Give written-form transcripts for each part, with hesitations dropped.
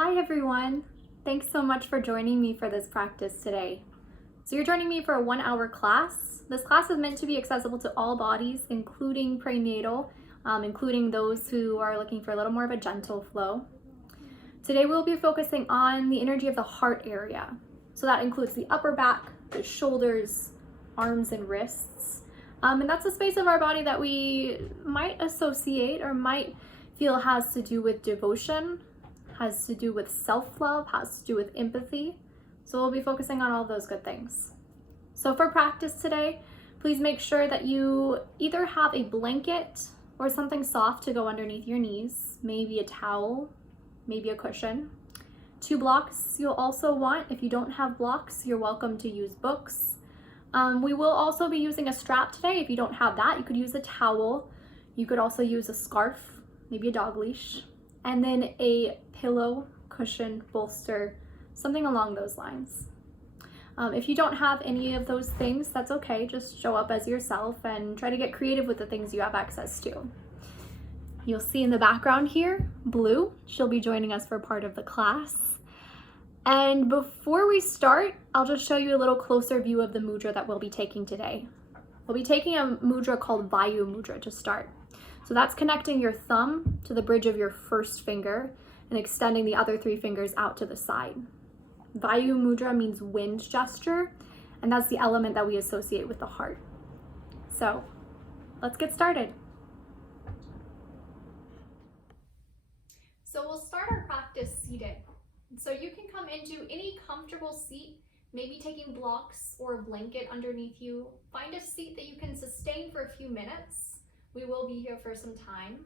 Hi everyone! Thanks so much for joining me for this practice today. So you're joining me for a 1-hour class. This class is meant to be accessible to all bodies, including prenatal, including those who are looking for a little more of a gentle flow. Today we'll be focusing on the energy of the heart area. So that includes the upper back, the shoulders, arms and wrists. And that's a space of our body that we might associate or might feel has to do with devotion, has to do with self-love, has to do with empathy. So we'll be focusing on all those good things. So for practice today, please make sure that you either have a blanket or something soft to go underneath your knees, maybe a towel, maybe a cushion. 2 blocks you'll also want. If you don't have blocks, you're welcome to use books. We will also be using a strap today. If you don't have that, you could use a towel. You could also use a scarf, maybe a dog leash, and then a pillow, cushion, bolster, something along those lines. If you don't have any of those things, that's okay. Just show up as yourself and try to get creative with the things you have access to. You'll see in the background here, Blue. She'll be joining us for part of the class. And before we start, I'll just show you a little closer view of the mudra that we'll be taking today. We'll be taking a mudra called Vayu mudra to start. So that's connecting your thumb to the bridge of your first finger and extending the other 3 fingers out to the side. Vayu mudra means wind gesture, and that's the element that we associate with the heart. So let's get started. So we'll start our practice seated. So you can come into any comfortable seat, maybe taking blocks or a blanket underneath you. Find a seat that you can sustain for a few minutes. We will be here for some time.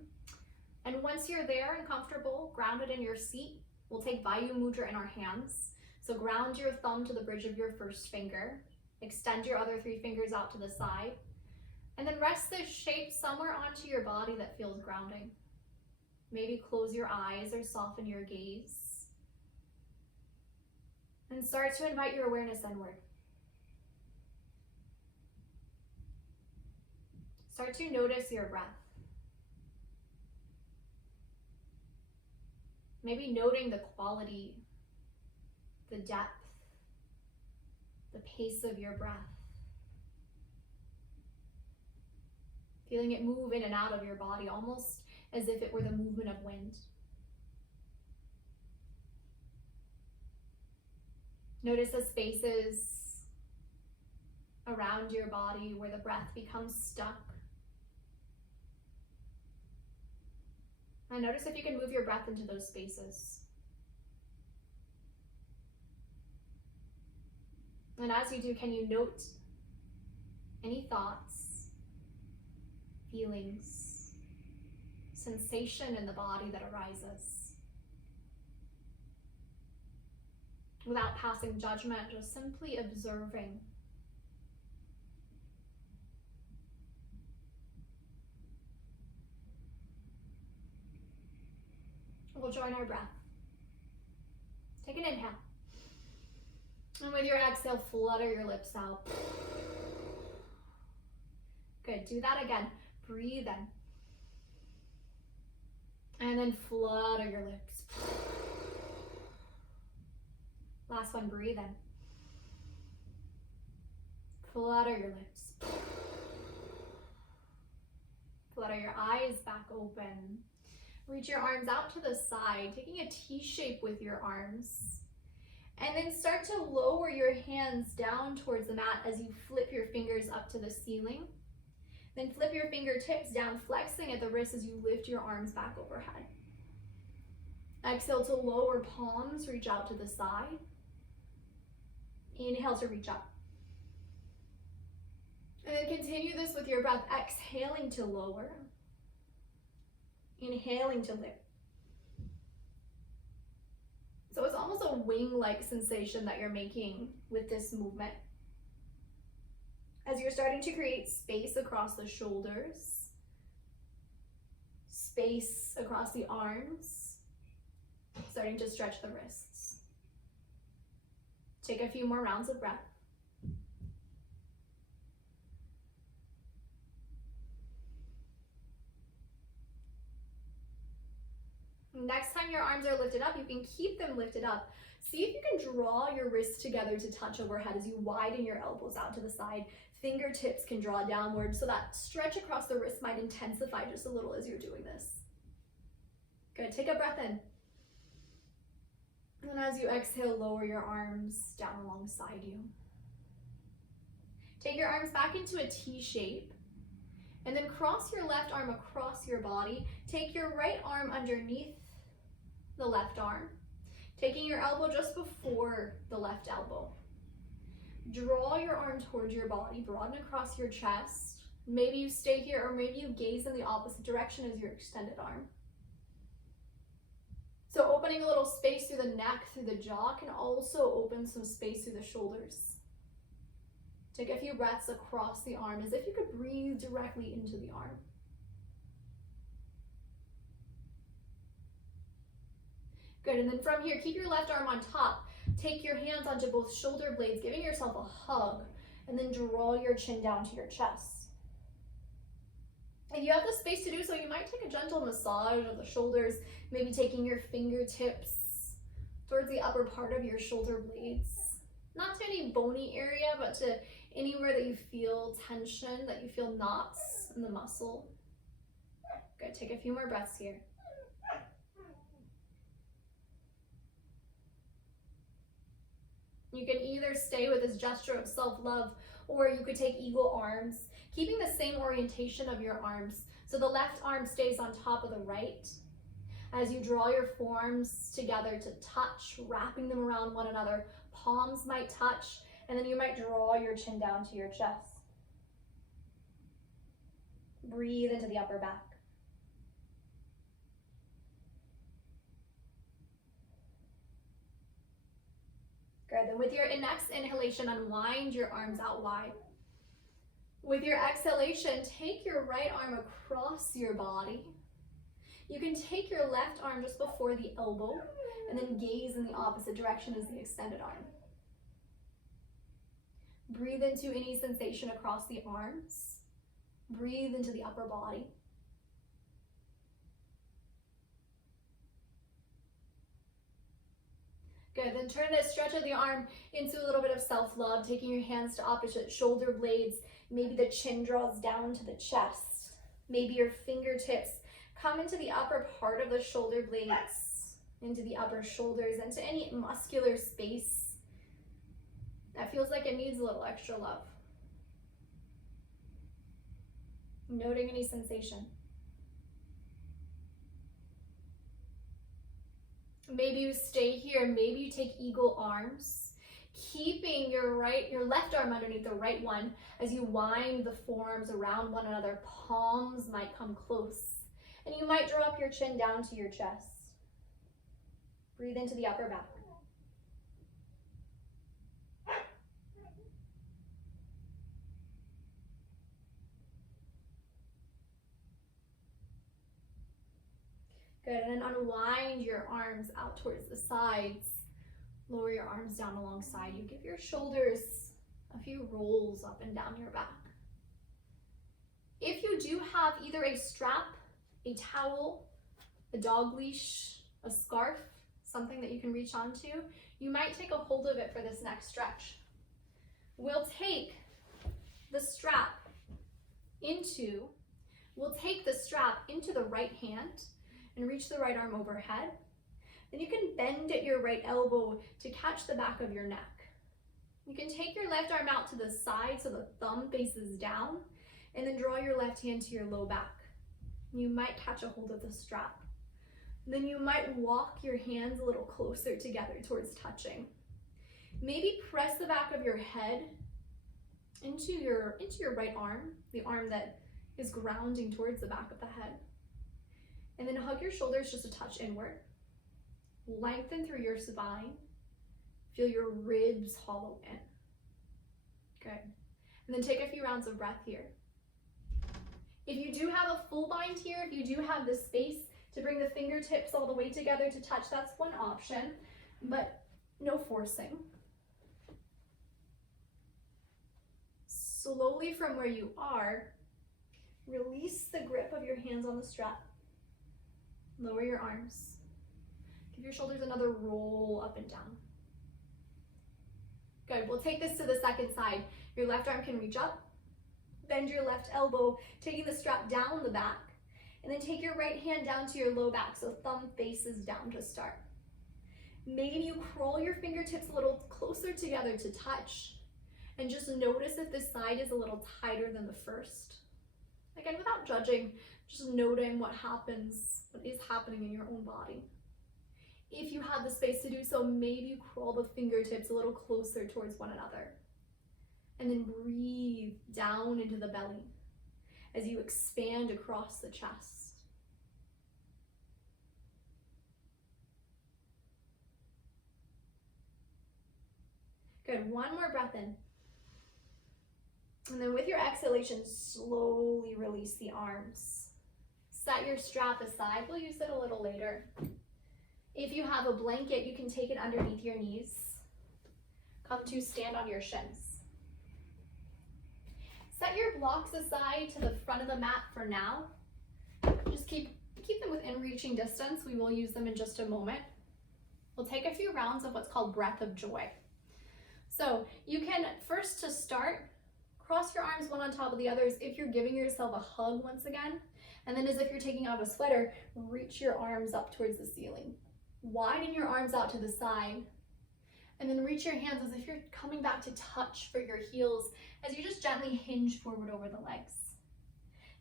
And once you're there and comfortable, grounded in your seat, we'll take Vayu mudra in our hands. So ground your thumb to the bridge of your first finger. Extend your other 3 fingers out to the side. And then rest this shape somewhere onto your body that feels grounding. Maybe close your eyes or soften your gaze. And start to invite your awareness inward. Start to notice your breath. Maybe noting the quality, the depth, the pace of your breath. Feeling it move in and out of your body, almost as if it were the movement of wind. Notice the spaces around your body where the breath becomes stuck. And notice if you can move your breath into those spaces. And as you do, can you note any thoughts, feelings, sensation in the body that arises? Without passing judgment, just simply observing. We'll join our breath. Take an inhale. And with your exhale, flutter your lips out. Good, do that again. Breathe in. And then flutter your lips. Last one, breathe in. Flutter your lips. Flutter your eyes back open. Reach your arms out to the side, taking a T shape with your arms. And then start to lower your hands down towards the mat as you flip your fingers up to the ceiling. Then flip your fingertips down, flexing at the wrist as you lift your arms back overhead. Exhale to lower palms, reach out to the side. Inhale to reach up. And then continue this with your breath, exhaling to lower. Inhaling to lift. So it's almost a wing-like sensation that you're making with this movement. As you're starting to create space across the shoulders, space across the arms, starting to stretch the wrists. Take a few more rounds of breath. Next time your arms are lifted up, you can keep them lifted up. See if you can draw your wrists together to touch overhead as you widen your elbows out to the side. Fingertips can draw downward, so that stretch across the wrist might intensify just a little as you're doing this. Good, take a breath in. And as you exhale, lower your arms down alongside you. Take your arms back into a T shape, and then cross your left arm across your body. Take your right arm underneath the left arm, taking your elbow just before the left elbow. Draw your arm towards your body, broaden across your chest. Maybe you stay here, or maybe you gaze in the opposite direction as your extended arm. So opening a little space through the neck, through the jaw, can also open some space through the shoulders. Take a few breaths across the arm as if you could breathe directly into the arm. Good, and then from here, keep your left arm on top. Take your hands onto both shoulder blades, giving yourself a hug, and then draw your chin down to your chest. If you have the space to do so, you might take a gentle massage of the shoulders, maybe taking your fingertips towards the upper part of your shoulder blades. Not to any bony area, but to anywhere that you feel tension, that you feel knots in the muscle. Good, take a few more breaths here. You can either stay with this gesture of self-love, or you could take eagle arms, keeping the same orientation of your arms. So the left arm stays on top of the right. As you draw your forearms together to touch, wrapping them around one another, palms might touch, and then you might draw your chin down to your chest. Breathe into the upper back. Good, then with your next inhalation, unwind your arms out wide. With your exhalation, take your right arm across your body. You can take your left arm just before the elbow and then gaze in the opposite direction as the extended arm. Breathe into any sensation across the arms. Breathe into the upper body. Good, then turn this stretch of the arm into a little bit of self-love, taking your hands to opposite shoulder blades. Maybe the chin draws down to the chest. Maybe your fingertips come into the upper part of the shoulder blades, into the upper shoulders, into any muscular space that feels like it needs a little extra love. Noting any sensation. Maybe you stay here, maybe you take eagle arms, keeping your left arm underneath the right one as you wind the forearms around one another. Palms might come close, and you might drop your chin down to your chest. Breathe into the upper back. Good, and then unwind your arms out towards the sides. Lower your arms down alongside you. Give your shoulders a few rolls up and down your back. If you do have either a strap, a towel, a dog leash, a scarf, something that you can reach onto, you might take a hold of it for this next stretch. We'll take the strap into the right hand and reach the right arm overhead. Then you can bend at your right elbow to catch the back of your neck. You can take your left arm out to the side so the thumb faces down, and then draw your left hand to your low back. You might catch a hold of the strap. Then you might walk your hands a little closer together towards touching. Maybe press the back of your head into your right arm, the arm that is grounding towards the back of the head. And then hug your shoulders just a touch inward. Lengthen through your spine. Feel your ribs hollow in. Good. And then take a few rounds of breath here. If you do have a full bind here, if you do have the space to bring the fingertips all the way together to touch, that's one option, but no forcing. Slowly from where you are, release the grip of your hands on the strap. Lower your arms. Give your shoulders another roll up and down. Good, we'll take this to the second side. Your left arm can reach up, bend your left elbow, taking the strap down the back, and then take your right hand down to your low back, so thumb faces down to start. Maybe you crawl your fingertips a little closer together to touch, and just notice if this side is a little tighter than the first. Again, without judging, just noting what is happening in your own body. If you have the space to do so, maybe you crawl the fingertips a little closer towards one another. And then breathe down into the belly as you expand across the chest. Good, one more breath in. And then with your exhalation, slowly release the arms. Set your strap aside. We'll use it a little later. If you have a blanket, you can take it underneath your knees. Come to stand on your shins. Set your blocks aside to the front of the mat for now. Just keep them within reaching distance. We will use them in just a moment. We'll take a few rounds of what's called breath of joy. So you can first, to start, cross your arms one on top of the others if you're giving yourself a hug once again. And then as if you're taking out a sweater, reach your arms up towards the ceiling. Widen your arms out to the side. And then reach your hands as if you're coming back to touch for your heels as you just gently hinge forward over the legs.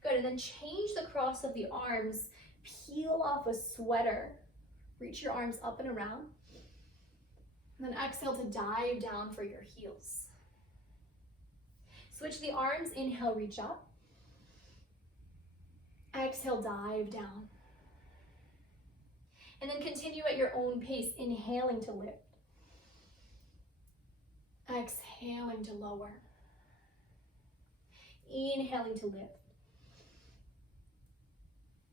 Good, and then change the cross of the arms. Peel off a sweater. Reach your arms up and around. And then exhale to dive down for your heels. Switch the arms, inhale, reach up. Exhale, dive down. And then continue at your own pace, inhaling to lift. Exhaling to lower. Inhaling to lift.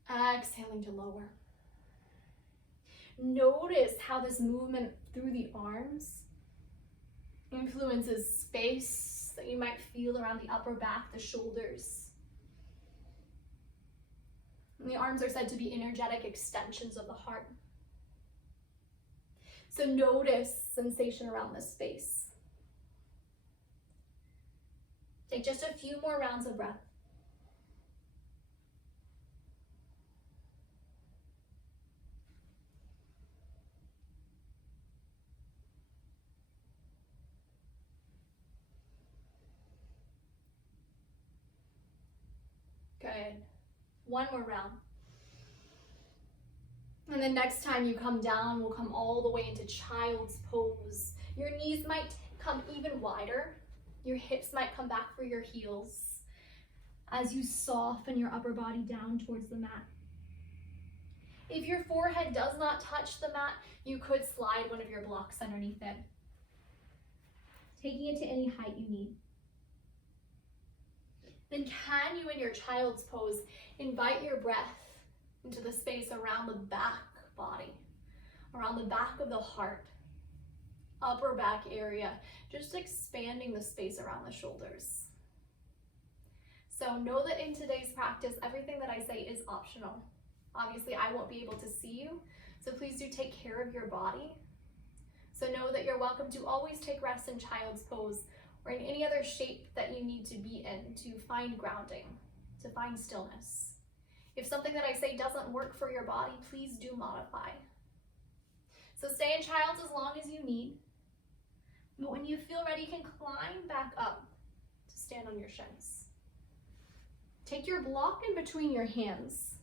Exhaling to lower. Notice how this movement through the arms influences space that you might feel around the upper back, the shoulders. And the arms are said to be energetic extensions of the heart. So notice sensation around this space. Take just a few more rounds of breath. Good. One more round. And then next time you come down, we'll come all the way into child's pose. Your knees might come even wider. Your hips might come back for your heels as you soften your upper body down towards the mat. If your forehead does not touch the mat, you could slide one of your blocks underneath it, taking it to any height you need. Then can you, in your child's pose, invite your breath into the space around the back body, around the back of the heart, upper back area, just expanding the space around the shoulders. So know that in today's practice, everything that I say is optional. Obviously, I won't be able to see you, so please do take care of your body. So know that you're welcome to always take rest in child's pose or in any other shape that you need to be in to find grounding, to find stillness. If something that I say doesn't work for your body, please do modify. So stay in child's as long as you need, but when you feel ready, you can climb back up to stand on your shins. Take your block in between your hands.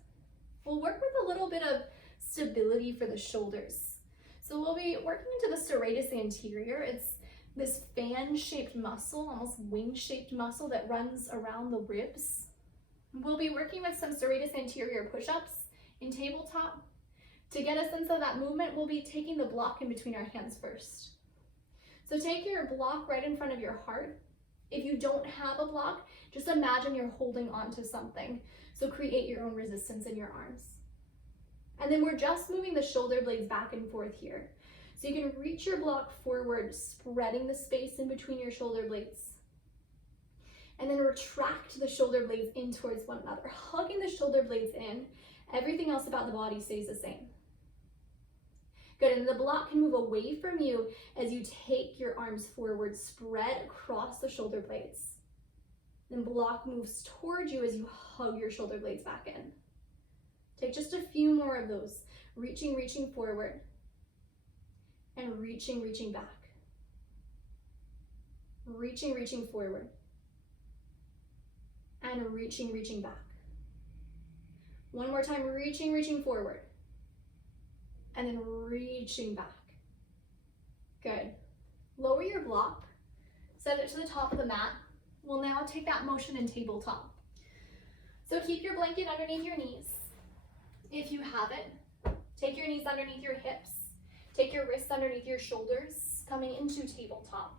We'll work with a little bit of stability for the shoulders. So we'll be working into the serratus anterior. It's this fan-shaped muscle, almost wing-shaped muscle that runs around the ribs. We'll be working with some serratus anterior push-ups in tabletop. To get a sense of that movement, we'll be taking the block in between our hands first. So take your block right in front of your heart. If you don't have a block, just imagine you're holding onto something. So create your own resistance in your arms. And then we're just moving the shoulder blades back and forth here. So you can reach your block forward, spreading the space in between your shoulder blades. And then retract the shoulder blades in towards one another, hugging the shoulder blades in. Everything else about the body stays the same. Good, and the block can move away from you as you take your arms forward, spread across the shoulder blades. Then block moves towards you as you hug your shoulder blades back in. Take just a few more of those. Reaching forward. And reaching back. Reaching forward. And reaching back. One more time, reaching forward. And then reaching back. Good. Lower your block. Set it to the top of the mat. We'll now take that motion in tabletop. So keep your blanket underneath your knees. If you have it, take your knees underneath your hips. Take your wrists underneath your shoulders, coming into tabletop.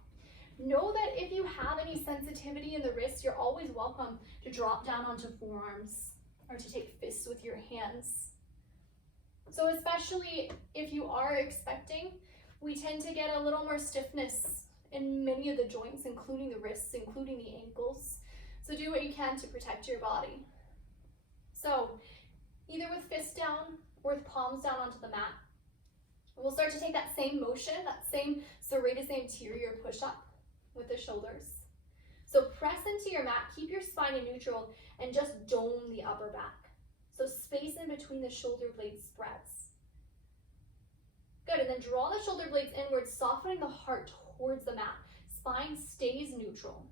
Know that if you have any sensitivity in the wrists, you're always welcome to drop down onto forearms or to take fists with your hands. So especially if you are expecting, we tend to get a little more stiffness in many of the joints, including the wrists, including the ankles. So do what you can to protect your body. So either with fists down or with palms down onto the mat. We'll start to take that same motion, that same serratus anterior push-up with the shoulders. So press into your mat, keep your spine in neutral, and just dome the upper back. So space in between the shoulder blades spreads. Good, and then draw the shoulder blades inward, softening the heart towards the mat. Spine stays neutral.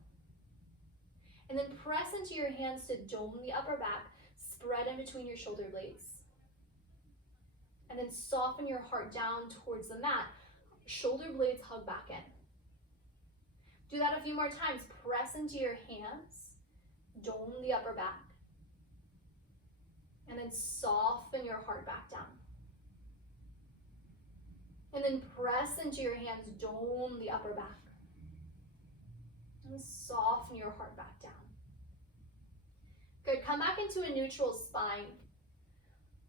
And then press into your hands to dome the upper back, spread in between your shoulder blades. And then soften your heart down towards the mat. Shoulder blades hug back in. Do that a few more times. Press into your hands, dome the upper back, and then soften your heart back down. And then press into your hands, dome the upper back, and soften your heart back down. Good, come back into a neutral spine.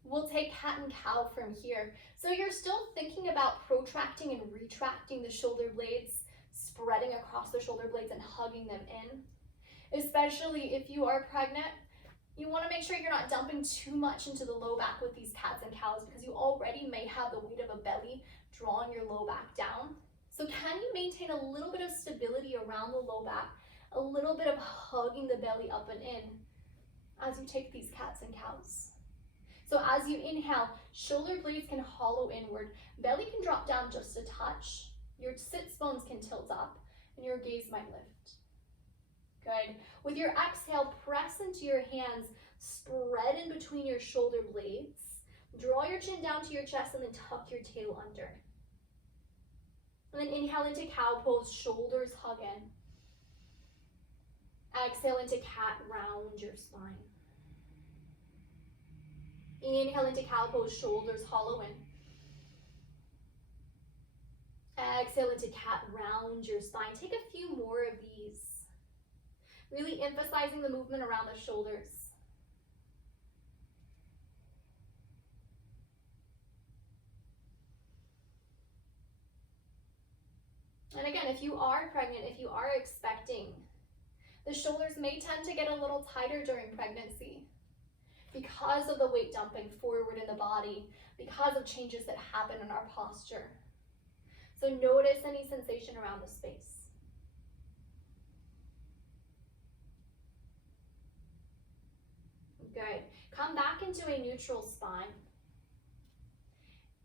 We'll take cat and cow from here. So you're still thinking about protracting and retracting the shoulder blades, spreading across the shoulder blades and hugging them in. Especially if you are pregnant, you want to make sure you're not dumping too much into the low back with these cats and cows because you already may have the weight of a belly drawing your low back down. So can you maintain a little bit of stability around the low back, a little bit of hugging the belly up and in as you take these cats and cows? So as you inhale, shoulder blades can hollow inward, belly can drop down just a touch, your sits bones can tilt up, and your gaze might lift. Good. With your exhale, press into your hands, spread in between your shoulder blades, draw your chin down to your chest, and then tuck your tail under. And then inhale into cow pose, shoulders hug in. Exhale into cat, round your spine. Inhale into cow pose, shoulders hollow in. Exhale into cat, round your spine. Take a few more of these. Really emphasizing the movement around the shoulders. And again, if you are pregnant, if you are expecting, the shoulders may tend to get a little tighter during pregnancy because of the weight dumping forward in the body, because of changes that happen in our posture. So notice any sensation around the space. Good. Come back into a neutral spine.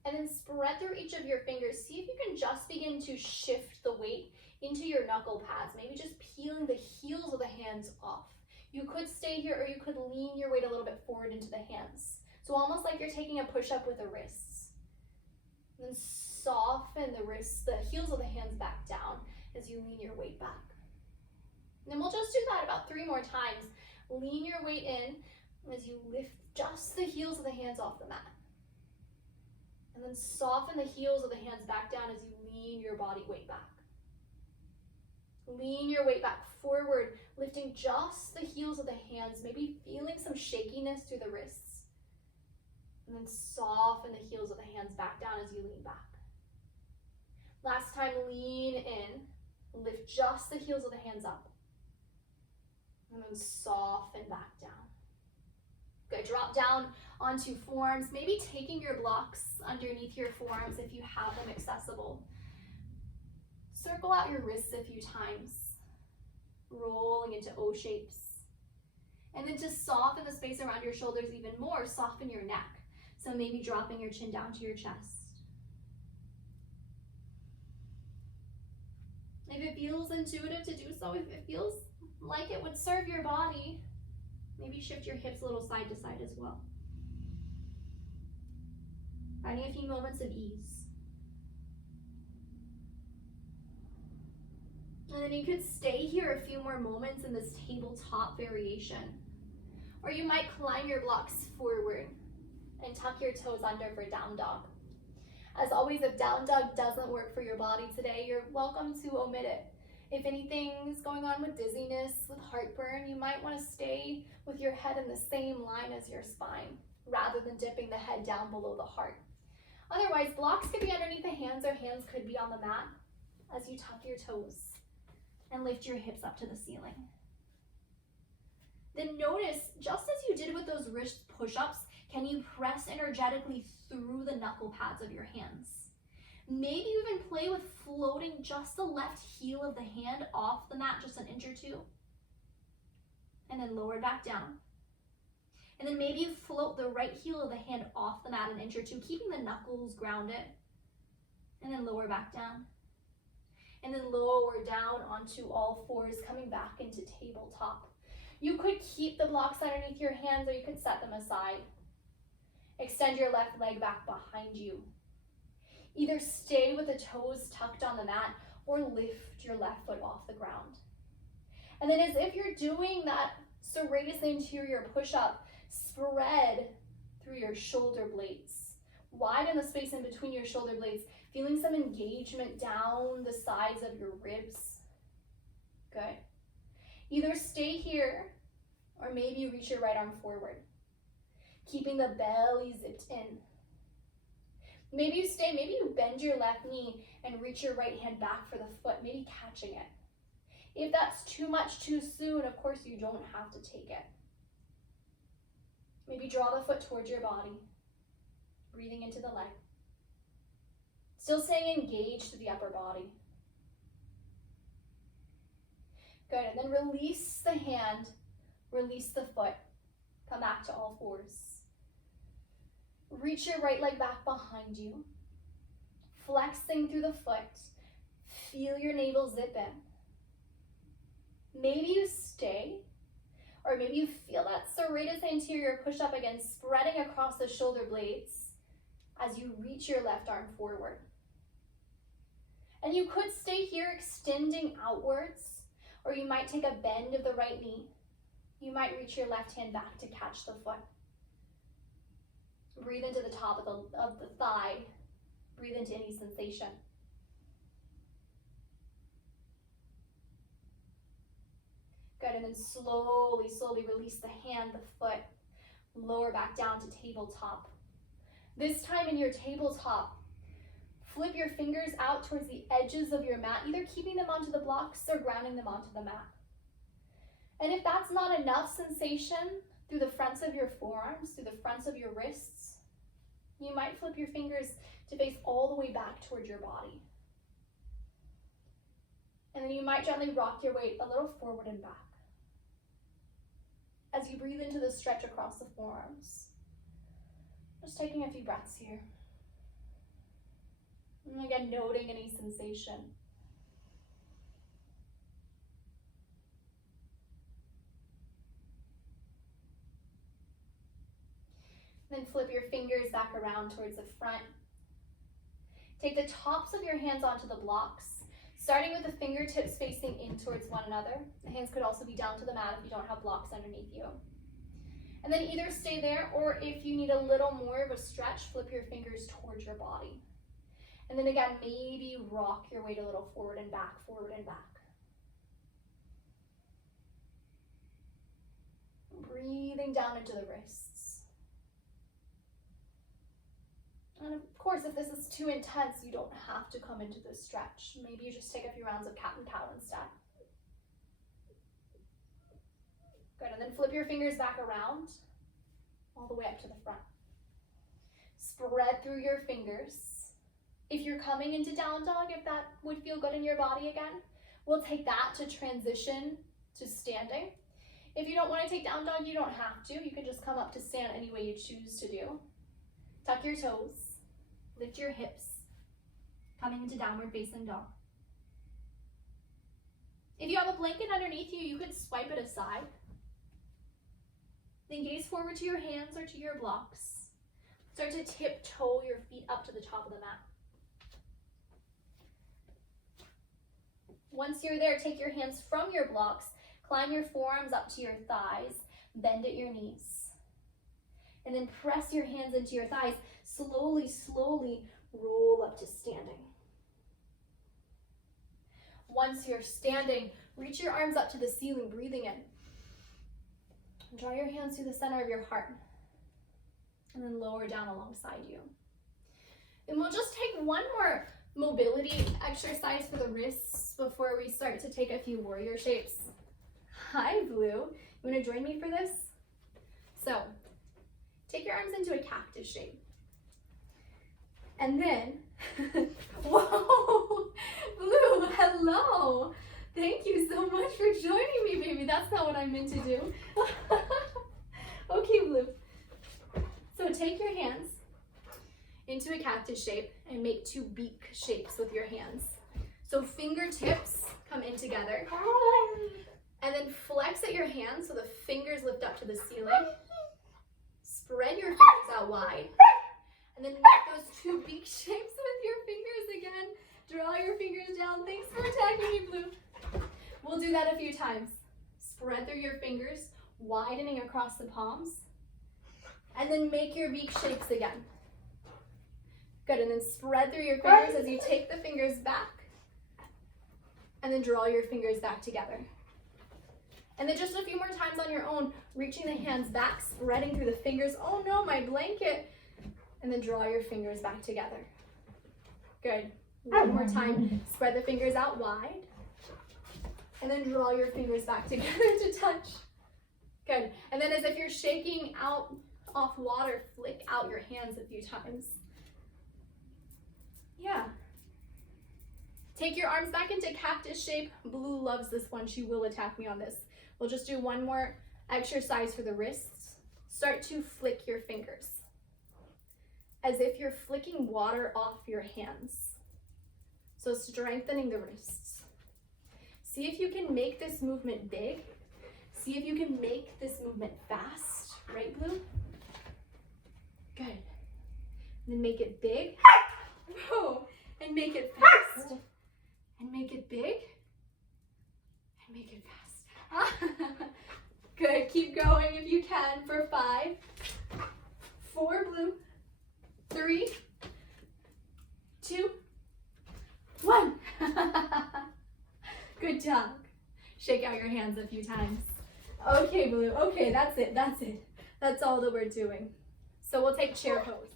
And then spread through each of your fingers. See if you can just begin to shift the weight into your knuckle pads. Maybe just peeling the heels of the hands off. You could stay here or you could lean your weight a little bit forward into the hands. So almost like you're taking a push-up with the wrists. And then soften the wrists, the heels of the hands back down as you lean your weight back. And then we'll just do that about 3 more times. Lean your weight in as you lift just the heels of the hands off the mat. And then soften the heels of the hands back down as you lean your body weight back. Lean your weight back forward, lifting just the heels of the hands, maybe feeling some shakiness through the wrists. And then soften the heels of the hands back down as you lean back. Last time, lean in, lift just the heels of the hands up. And then soften back down. Good, drop down onto forearms, maybe taking your blocks underneath your forearms if you have them accessible. Circle out your wrists a few times, rolling into O shapes. And then to soften the space around your shoulders even more, soften your neck. So maybe dropping your chin down to your chest. If it feels intuitive to do so, if it feels like it would serve your body, maybe shift your hips a little side to side as well. Finding a few moments of ease. And then you could stay here a few more moments in this tabletop variation. Or you might climb your blocks forward and tuck your toes under for down dog. As always, if down dog doesn't work for your body today, you're welcome to omit it. If anything's going on with dizziness, with heartburn, you might want to stay with your head in the same line as your spine, rather than dipping the head down below the heart. Otherwise, blocks could be underneath the hands or hands could be on the mat as you tuck your toes and lift your hips up to the ceiling. Then notice, just as you did with those wrist push-ups, can you press energetically through the knuckle pads of your hands? Maybe even play with floating just the left heel of the hand off the mat, just an inch or two. And then lower back down. And then maybe you float the right heel of the hand off the mat an inch or two, keeping the knuckles grounded. And then lower back down. And then lower down onto all fours, coming back into tabletop. You could keep the blocks underneath your hands or you could set them aside. Extend your left leg back behind you. Either stay with the toes tucked on the mat or lift your left foot off the ground. And then as if you're doing that serratus anterior push-up, spread through your shoulder blades. Widen the space in between your shoulder blades, feeling some engagement down the sides of your ribs. Good. Either stay here or maybe you reach your right arm forward, keeping the belly zipped in. Maybe you stay, maybe you bend your left knee and reach your right hand back for the foot, maybe catching it. If that's too much too soon, of course you don't have to take it. Maybe draw the foot towards your body, breathing into the leg. Still staying engaged to the upper body. Good, and then release the hand, release the foot. Come back to all fours. Reach your right leg back behind you. Flexing through the foot. Feel your navel zip in. Maybe you stay, or maybe you feel that serratus anterior push up again, spreading across the shoulder blades as you reach your left arm forward. And you could stay here extending outwards, or you might take a bend of the right knee. You might reach your left hand back to catch the foot. Breathe into the top of the thigh. Breathe into any sensation. Good, and then slowly, slowly release the hand, the foot, lower back down to tabletop. This time in your tabletop, flip your fingers out towards the edges of your mat, either keeping them onto the blocks or grounding them onto the mat. And if that's not enough sensation through the fronts of your forearms, through the fronts of your wrists, you might flip your fingers to face all the way back towards your body. And then you might gently rock your weight a little forward and back as you breathe into the stretch across the forearms. Just taking a few breaths here. And again, noting any sensation. Then flip your fingers back around towards the front. Take the tops of your hands onto the blocks, starting with the fingertips facing in towards one another. The hands could also be down to the mat if you don't have blocks underneath you. And then either stay there, or if you need a little more of a stretch, flip your fingers towards your body. And then again, maybe rock your weight a little forward and back, forward and back. Breathing down into the wrists. And of course, if this is too intense, you don't have to come into this stretch. Maybe you just take a few rounds of cat and cow instead. Good, and then flip your fingers back around. all the way up to the front. Spread through your fingers. If you're coming into down dog, if that would feel good in your body again, we'll take that to transition to standing. If you don't want to take down dog, you don't have to. You can just come up to stand any way you choose to do. Tuck your toes, lift your hips, coming into downward facing dog. If you have a blanket underneath you, you could swipe it aside. Then gaze forward to your hands or to your blocks. Start to tiptoe your feet up to the top of the mat. Once you're there, take your hands from your blocks, climb your forearms up to your thighs, bend at your knees. And then press your hands into your thighs. Slowly, slowly roll up to standing. Once you're standing, reach your arms up to the ceiling, breathing in. Draw your hands to the center of your heart. And then lower down alongside you. And we'll just take one more mobility exercise for the wrists before we start to take a few warrior shapes. Hi, Blue. You want to join me for this? So, take your arms into a cactus shape. And then, whoa, Blue, hello. Thank you so much for joining me, baby. That's not what I meant to do. Okay, Blue. So take your hands into a cactus shape and make two beak shapes with your hands. So fingertips come in together. And then flex at your hands so the fingers lift up to the ceiling. Spread your fingers out wide. And then make those two beak shapes with your fingers again. Draw your fingers down. Thanks for attacking me, Blue. We'll do that a few times. Spread through your fingers, widening across the palms. And then make your beak shapes again. Good, and then spread through your fingers as you take the fingers back. And then draw your fingers back together. And then just a few more times on your own, reaching the hands back, spreading through the fingers. Oh no, my blanket. And then draw your fingers back together. Good. One more time, spread the fingers out wide. And then draw your fingers back together to touch. Good. And then as if you're shaking out off water, flick out your hands a few times. Yeah. Take your arms back into cactus shape. Blue loves this one. She will attack me on this. We'll just do one more exercise for the wrists. Start to flick your fingers as if you're flicking water off your hands. So strengthening the wrists. See if you can make this movement big. See if you can make this movement fast. Right, Blue? Good. And then make it big. Whoa. And make it fast. And make it big. And make it fast. Good. Keep going if you can for 5, 4, Blue, 3, 2, 1. Good job. Shake out your hands a few times. Okay, Blue. Okay, that's it. That's it. That's all that we're doing. So we'll take chair pose.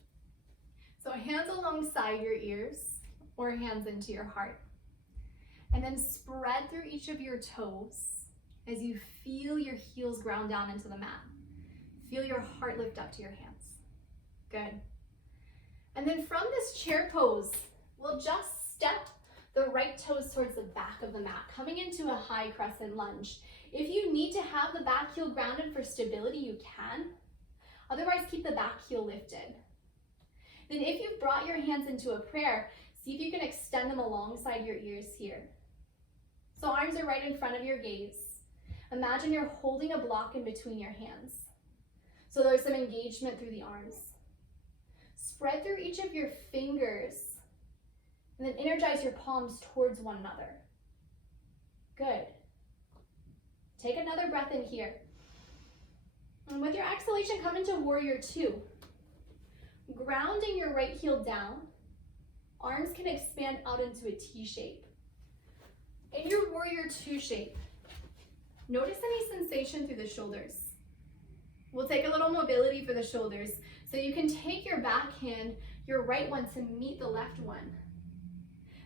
So hands alongside your ears or hands into your heart. And then spread through each of your toes as you feel your heels ground down into the mat. Feel your heart lift up to your hands. Good. And then from this chair pose, we'll just step the right toes towards the back of the mat, coming into a high crescent lunge. If you need to have the back heel grounded for stability, you can. Otherwise, keep the back heel lifted. Then if you've brought your hands into a prayer, see if you can extend them alongside your ears here. So arms are right in front of your gaze. Imagine you're holding a block in between your hands. So there's some engagement through the arms. Spread through each of your fingers and then energize your palms towards one another. Good. Take another breath in here. And with your exhalation, come into warrior 2. Grounding your right heel down, arms can expand out into a T shape. In your warrior 2 shape, notice any sensation through the shoulders. We'll take a little mobility for the shoulders. So you can take your back hand, your right one, to meet the left one.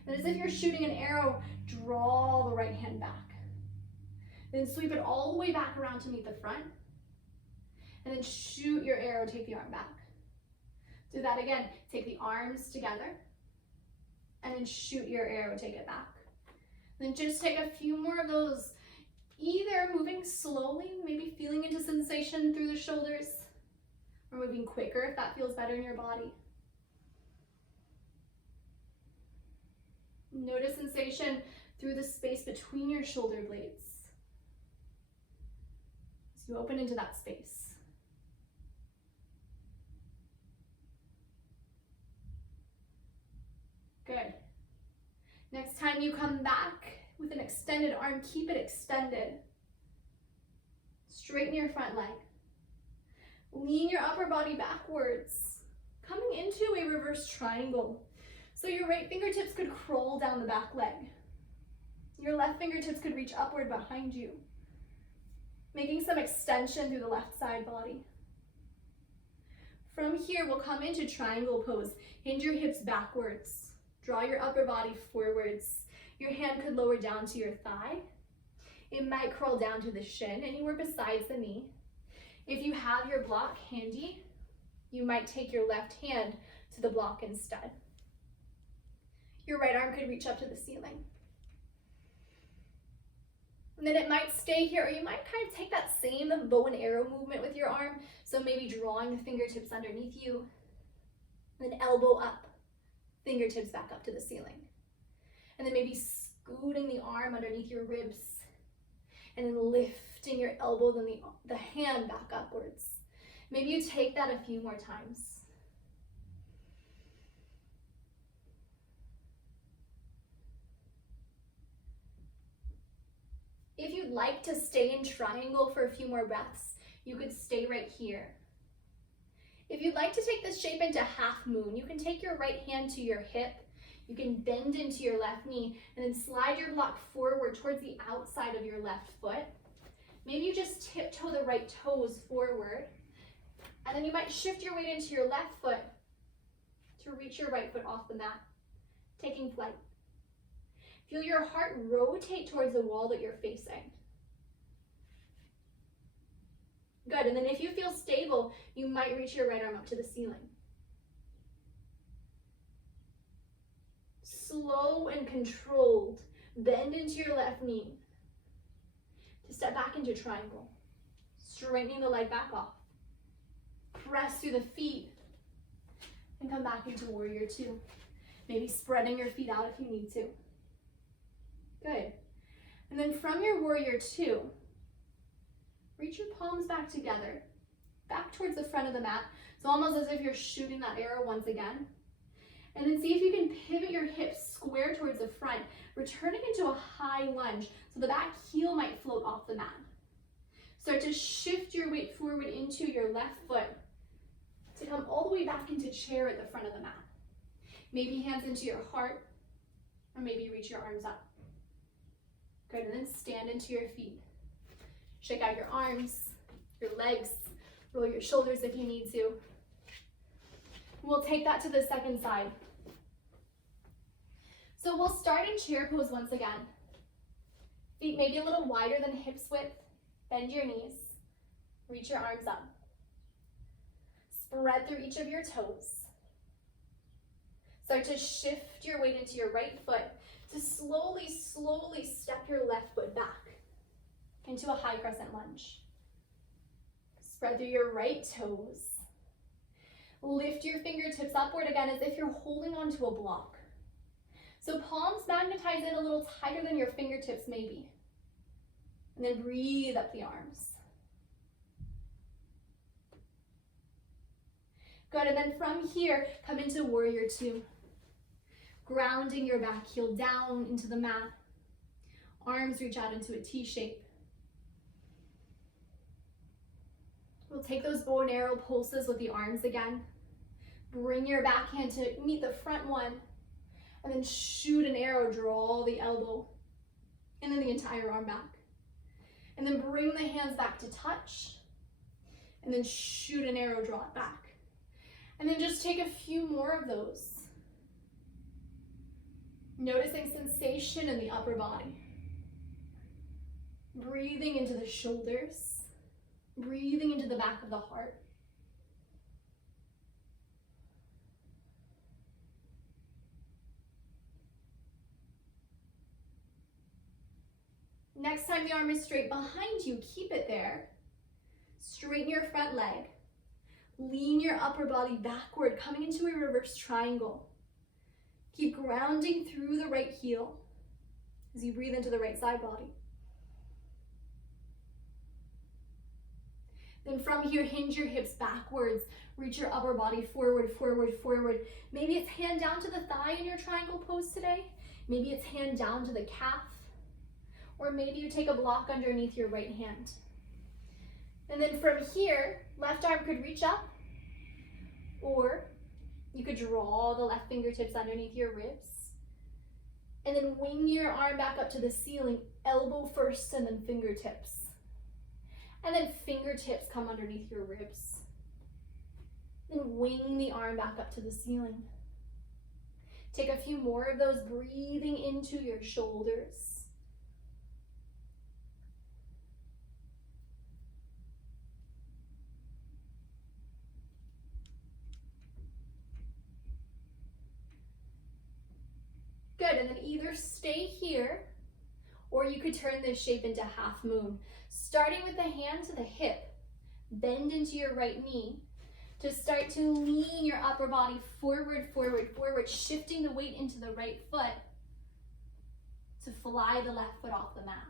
And as if you're shooting an arrow, draw the right hand back. Then sweep it all the way back around to meet the front. and then shoot your arrow, take the arm back. Do that again. Take the arms together, and then shoot your arrow, take it back. Then just take a few more of those, either moving slowly, maybe feeling into sensation through the shoulders, or moving quicker if that feels better in your body. Notice sensation through the space between your shoulder blades. So you open into that space. Good. Next time you come back with an extended arm, keep it extended. Straighten your front leg. Lean your upper body backwards, coming into a reverse triangle. So your right fingertips could crawl down the back leg. Your left fingertips could reach upward behind you, making some extension through the left side body. From here, we'll come into triangle pose. Hinge your hips backwards. Draw your upper body forwards. Your hand could lower down to your thigh. It might crawl down to the shin, anywhere besides the knee. If you have your block handy, you might take your left hand to the block instead. Your right arm could reach up to the ceiling. And then it might stay here, or you might kind of take that same bow and arrow movement with your arm. So maybe drawing the fingertips underneath you, then elbow up, fingertips back up to the ceiling. And then maybe scooting the arm underneath your ribs, and then lifting your elbow, then the hand back upwards. Maybe you take that a few more times. If you'd like to stay in triangle for a few more breaths, you could stay right here. If you'd like to take this shape into half moon, you can take your right hand to your hip, you can bend into your left knee, and then slide your block forward towards the outside of your left foot. Maybe you just tiptoe the right toes forward, and then you might shift your weight into your left foot to reach your right foot off the mat, taking flight. Feel your heart rotate towards the wall that you're facing. Good, and then if you feel stable, you might reach your right arm up to the ceiling. Slow and controlled, bend into your left knee to step back into triangle, straightening the leg back off. Press through the feet and come back into warrior two. Maybe spreading your feet out if you need to. Good. And then from your warrior two, reach your palms back together, back towards the front of the mat. So almost as if you're shooting that arrow once again. And then see if you can pivot your hips square towards the front, returning into a high lunge. So the back heel might float off the mat. Start to shift your weight forward into your left foot to come all the way back into chair at the front of the mat. Maybe hands into your heart, or maybe reach your arms up. Good, and then stand into your feet. Shake out your arms, your legs, roll your shoulders if you need to. We'll take that to the second side. So we'll start in chair pose once again. Feet maybe a little wider than hips width. Bend your knees. Reach your arms up. Spread through each of your toes. Start to shift your weight into your right foot to slowly, slowly step your left foot back into a high crescent lunge. Spread through your right toes. Lift your fingertips upward again as if you're holding onto a block. So palms magnetize in a little tighter than your fingertips maybe. And then breathe up the arms. Good, and then from here, come into warrior two. Grounding your back heel down into the mat. Arms reach out into a T shape. We'll take those bow and arrow pulses with the arms again. Bring your back hand to meet the front one, and then shoot an arrow, draw the elbow, and then the entire arm back. And then bring the hands back to touch, and then shoot an arrow, draw it back. And then just take a few more of those. Noticing sensation in the upper body. Breathing into the shoulders. Breathing into the back of the heart. Next time the arm is straight behind you, keep it there. Straighten your front leg. Lean your upper body backward, coming into a reverse triangle. Keep grounding through the right heel as you breathe into the right side body. Then from here, hinge your hips backwards. Reach your upper body forward, forward, forward. Maybe it's hand down to the thigh in your triangle pose today. Maybe it's hand down to the calf. Or maybe you take a block underneath your right hand. And then from here, left arm could reach up, or you could draw the left fingertips underneath your ribs. And then wing your arm back up to the ceiling, elbow first and then fingertips. And then fingertips come underneath your ribs. Then wing the arm back up to the ceiling. Take a few more of those, breathing into your shoulders. Good, and then either stay here, or you could turn this shape into half moon. Starting with the hand to the hip, bend into your right knee to start to lean your upper body forward, forward, forward, shifting the weight into the right foot to fly the left foot off the mat.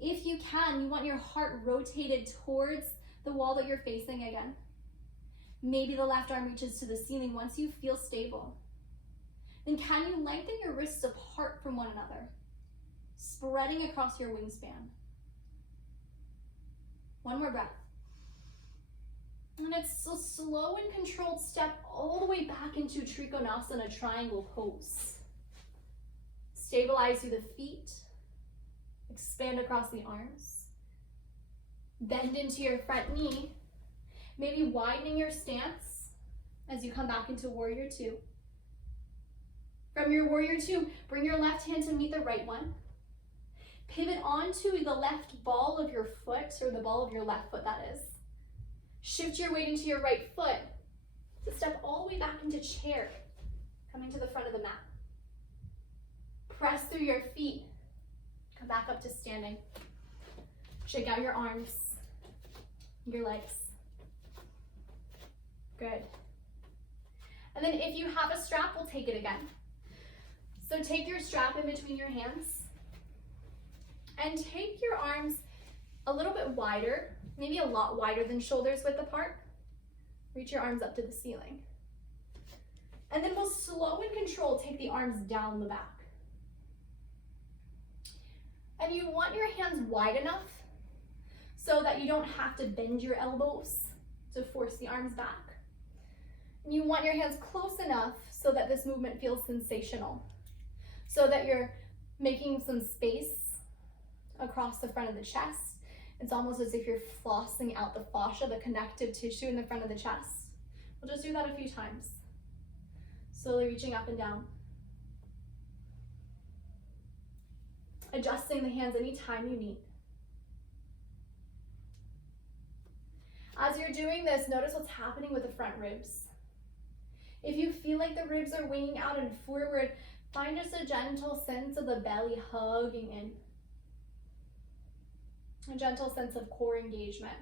If you can, you want your heart rotated towards the wall that you're facing again. Maybe the left arm reaches to the ceiling once you feel stable. Then can you lengthen your wrists apart from one another, spreading across your wingspan? One more breath. And it's a slow and controlled step all the way back into Trikonasana triangle pose. Stabilize through the feet, expand across the arms, bend into your front knee, maybe widening your stance as you come back into Warrior Two. From your Warrior Two, bring your left hand to meet the right one. Pivot onto the left ball of your foot, or the ball of your left foot, that is. Shift your weight into your right foot to step all the way back into chair, coming to the front of the mat. Press through your feet. Come back up to standing. Shake out your arms, your legs. Good. And then if you have a strap, we'll take it again. So take your strap in between your hands and take your arms a little bit wider, maybe a lot wider than shoulders width apart. Reach your arms up to the ceiling. And then we'll slow and controlled take the arms down the back. And you want your hands wide enough so that you don't have to bend your elbows to force the arms back. And you want your hands close enough so that this movement feels sensational, so that you're making some space across the front of the chest. It's almost as if you're flossing out the fascia, the connective tissue in the front of the chest. We'll just do that a few times. Slowly reaching up and down. Adjusting the hands anytime you need. As you're doing this, notice what's happening with the front ribs. If you feel like the ribs are winging out and forward, find just a gentle sense of the belly hugging in. A gentle sense of core engagement,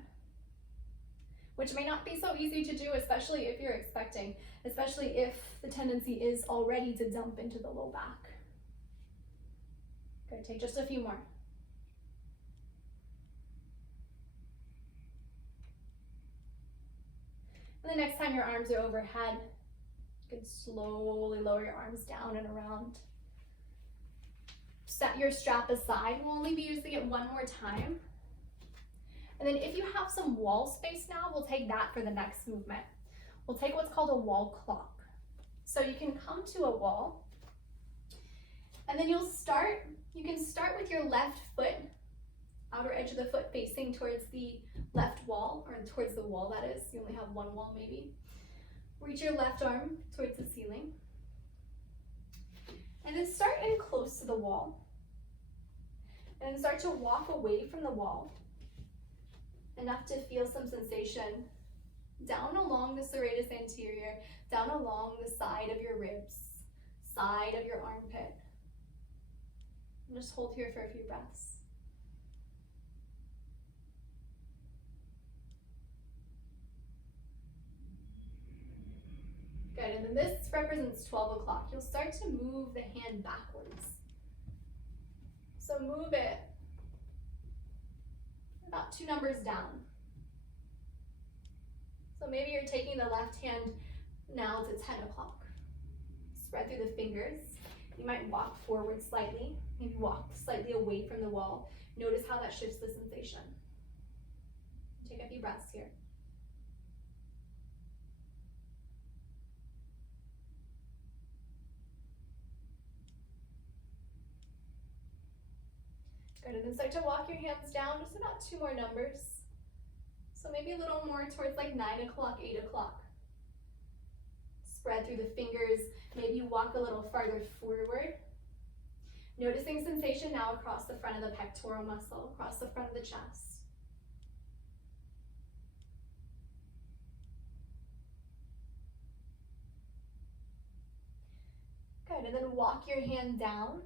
which may not be so easy to do, especially if you're expecting, especially if the tendency is already to dump into the low back. Good, take just a few more. And the next time your arms are overhead, you can slowly lower your arms down and around. Set your strap aside. We'll only be using it one more time. And then if you have some wall space now, we'll take that for the next movement. We'll take what's called a wall clock. So you can come to a wall, and then you can start with your left foot, outer edge of the foot facing towards the left wall, or towards the wall, that is. You only have one wall maybe. Reach your left arm towards the ceiling. And then start in close to the wall. And then start to walk away from the wall. enough to feel some sensation down along the serratus anterior, down along the side of your ribs, side of your armpit. And just hold here for a few breaths. Good, and then this represents 12 o'clock. You'll start to move the hand backwards. So move it about 2 numbers down. So maybe you're taking the left hand now to 10 o'clock. Spread through the fingers. You might walk forward slightly, maybe walk slightly away from the wall. Notice how that shifts the sensation. Take a few breaths here. Good, and then start to walk your hands down just about 2 more numbers. So maybe a little more towards like 9 o'clock, 8 o'clock. Spread through the fingers, maybe walk a little farther forward. Noticing sensation now across the front of the pectoral muscle, across the front of the chest. Good, and then walk your hand down.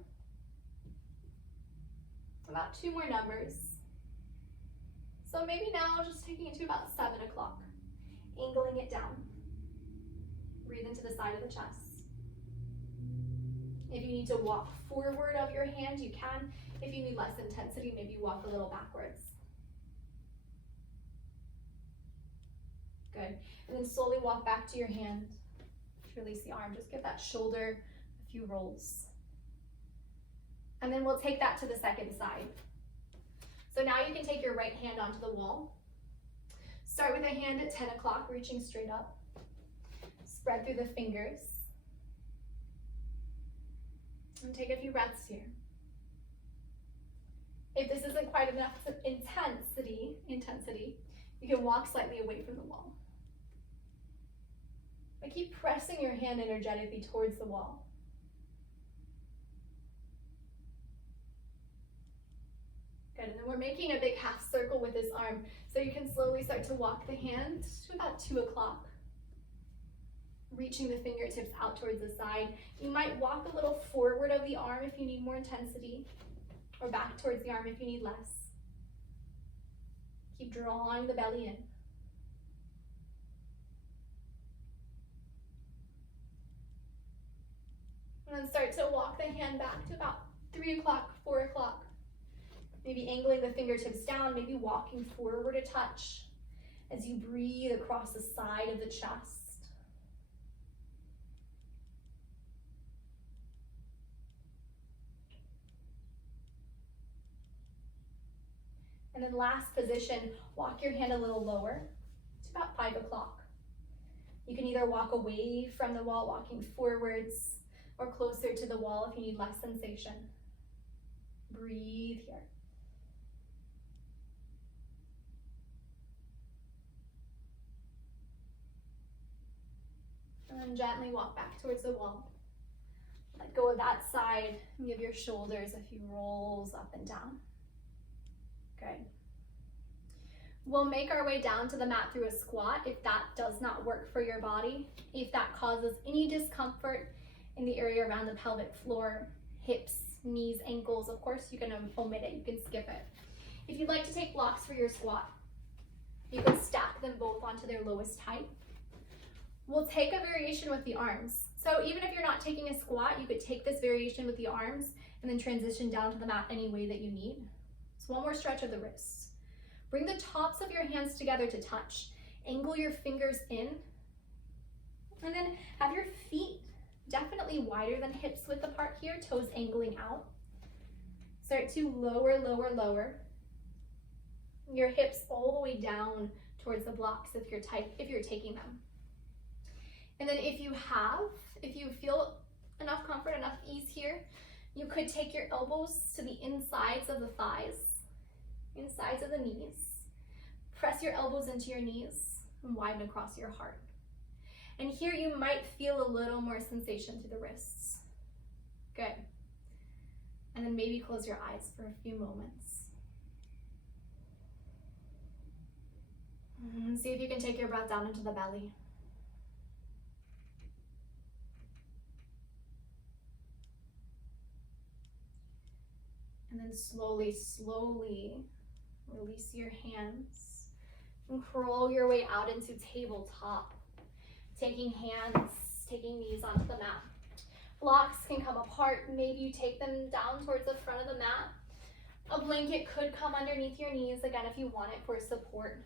About 2 more numbers. So maybe now just taking it to about 7 o'clock, angling it down. Breathe into the side of the chest. If you need to walk forward of your hand, you can. If you need less intensity, maybe walk a little backwards. Good. And then slowly walk back to your hand. Release the arm. Just give that shoulder a few rolls. And then we'll take that to the second side. So now you can take your right hand onto the wall. Start with a hand at 10 o'clock, reaching straight up. Spread through the fingers. And take a few breaths here. If this isn't quite enough intensity, you can walk slightly away from the wall. But keep pressing your hand energetically towards the wall. Good, and then we're making a big half circle with this arm, so you can slowly start to walk the hand to about 2 o'clock. Reaching the fingertips out towards the side. You might walk a little forward of the arm if you need more intensity, or back towards the arm if you need less. Keep drawing the belly in. And then start to walk the hand back to about 3 o'clock, 4 o'clock. Maybe angling the fingertips down, maybe walking forward a touch as you breathe across the side of the chest. And then last position, walk your hand a little lower to about 5 o'clock. You can either walk away from the wall, walking forwards, or closer to the wall if you need less sensation. Breathe here. And then gently walk back towards the wall. Let go of that side and give your shoulders a few rolls up and down. Good. We'll make our way down to the mat through a squat if that does not work for your body. If that causes any discomfort in the area around the pelvic floor, hips, knees, ankles, of course, you can omit it, you can skip it. If you'd like to take blocks for your squat, you can stack them both onto their lowest height. We'll take a variation with the arms. So even if you're not taking a squat, you could take this variation with the arms and then transition down to the mat any way that you need. So one more stretch of the wrists. Bring the tops of your hands together to touch. Angle your fingers in. And then have your feet definitely wider than hips width apart here, toes angling out. Start to lower, lower, lower. Your hips all the way down towards the blocks if you're taking them. And then if you feel enough comfort, enough ease here, you could take your elbows to the insides of the thighs, insides of the knees. Press your elbows into your knees and widen across your heart. And here you might feel a little more sensation to the wrists. Good. And then maybe close your eyes for a few moments. See if you can take your breath down into the belly. And then slowly, slowly release your hands and crawl your way out into tabletop. Taking hands, taking knees onto the mat. Blocks can come apart. Maybe you take them down towards the front of the mat. A blanket could come underneath your knees, again, if you want it for support.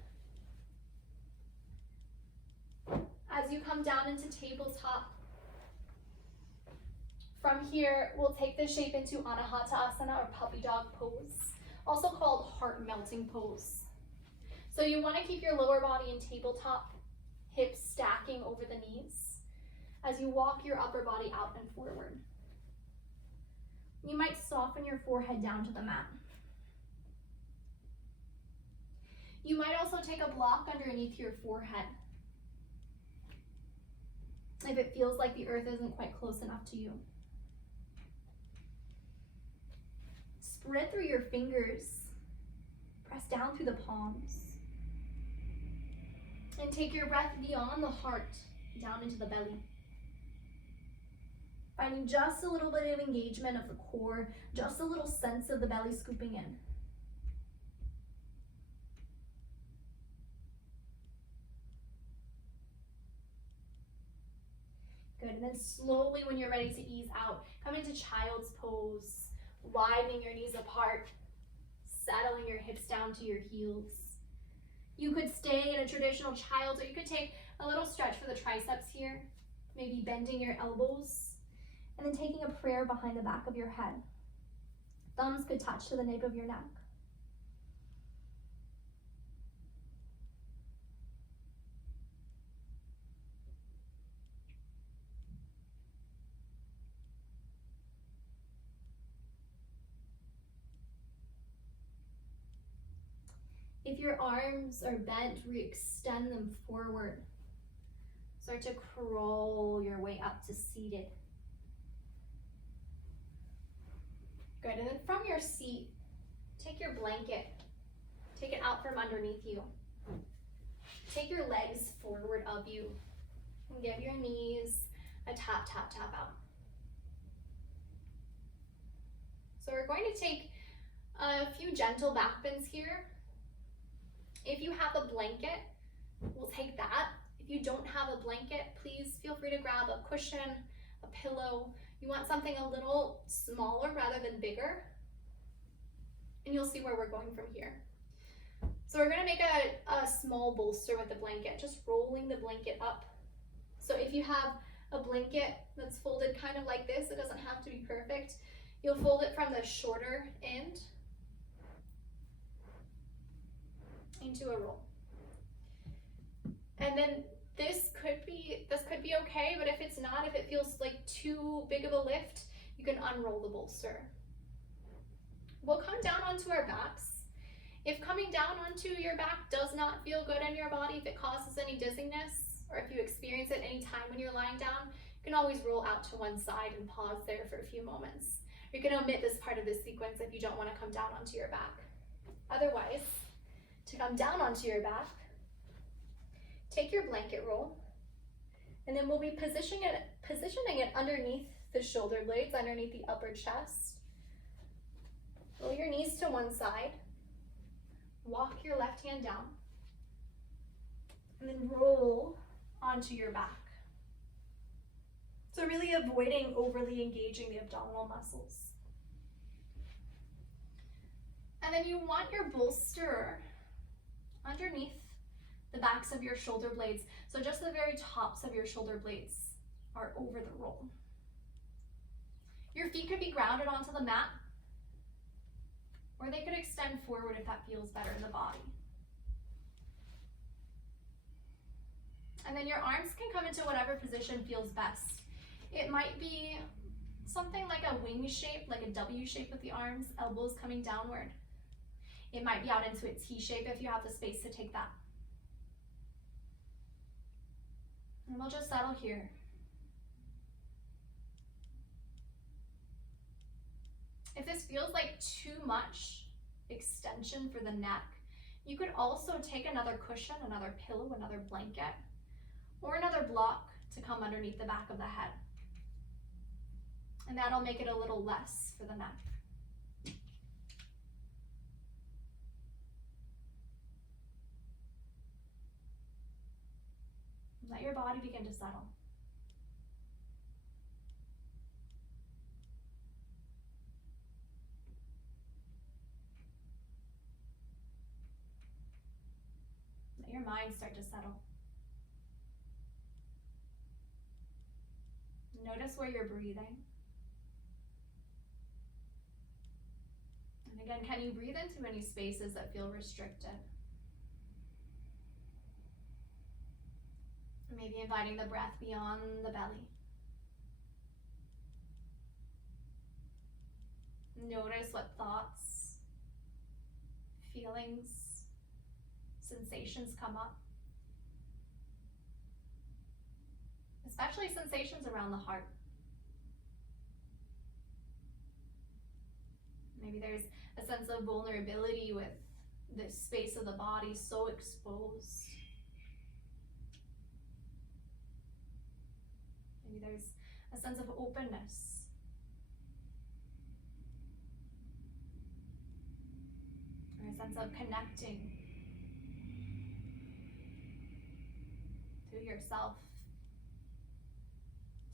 As you come down into tabletop, from here, we'll take the shape into Anahata Asana or puppy dog pose, also called heart melting pose. So you want to keep your lower body in tabletop, hips stacking over the knees as you walk your upper body out and forward. You might soften your forehead down to the mat. You might also take a block underneath your forehead if it feels like the earth isn't quite close enough to you. Spread through your fingers, press down through the palms, and take your breath beyond the heart, down into the belly. Finding just a little bit of engagement of the core, just a little sense of the belly scooping in. Good, and then slowly when you're ready to ease out, come into child's pose, widening your knees apart, settling your hips down to your heels. You could stay in a traditional child's, or you could take a little stretch for the triceps here, maybe bending your elbows, and then taking a prayer behind the back of your head. Thumbs could touch to the nape of your neck. If your arms are bent, re-extend them forward. Start to crawl your way up to seated. Good, and then from your seat, take your blanket, take it out from underneath you. Take your legs forward of you and give your knees a tap, tap, tap out. So we're going to take a few gentle back bends here. If you have a blanket, we'll take that. If you don't have a blanket, please feel free to grab a cushion, a pillow. You want something a little smaller rather than bigger. And you'll see where we're going from here. So we're gonna make a small bolster with the blanket, just rolling the blanket up. So if you have a blanket that's folded kind of like this, it doesn't have to be perfect. You'll fold it from the shorter end into a roll. And then this could be okay, but if it's not, if it feels like too big of a lift, you can unroll the bolster. We'll come down onto our backs. If coming down onto your back does not feel good in your body, if it causes any dizziness, or if you experience it any time when you're lying down, you can always roll out to one side and pause there for a few moments. You can omit this part of the sequence if you don't want to come down onto your back. Otherwise, to come down onto your back, take your blanket roll, and then we'll be positioning it underneath the shoulder blades, underneath the upper chest. Roll your knees to one side, walk your left hand down, and then roll onto your back. So really avoiding overly engaging the abdominal muscles. And then you want your bolster underneath the backs of your shoulder blades. So just the very tops of your shoulder blades are over the roll. Your feet could be grounded onto the mat, or they could extend forward if that feels better in the body. And then your arms can come into whatever position feels best. It might be something like a wing shape, like a W shape with the arms, elbows coming downward. It might be out into a T shape if you have the space to take that. And we'll just settle here. If this feels like too much extension for the neck, You could also take another cushion, another pillow, another blanket, or another block to come underneath the back of the head. And that'll make it a little less for the neck. Let your body begin to settle. Let your mind start to settle. Notice where you're breathing. And again, can you breathe into any spaces that feel restricted? Maybe inviting the breath beyond the belly. Notice what thoughts, feelings, sensations come up. Especially sensations around the heart. Maybe there's a sense of vulnerability with this space of the body so exposed. Maybe there's a sense of openness. Or a sense of connecting to yourself,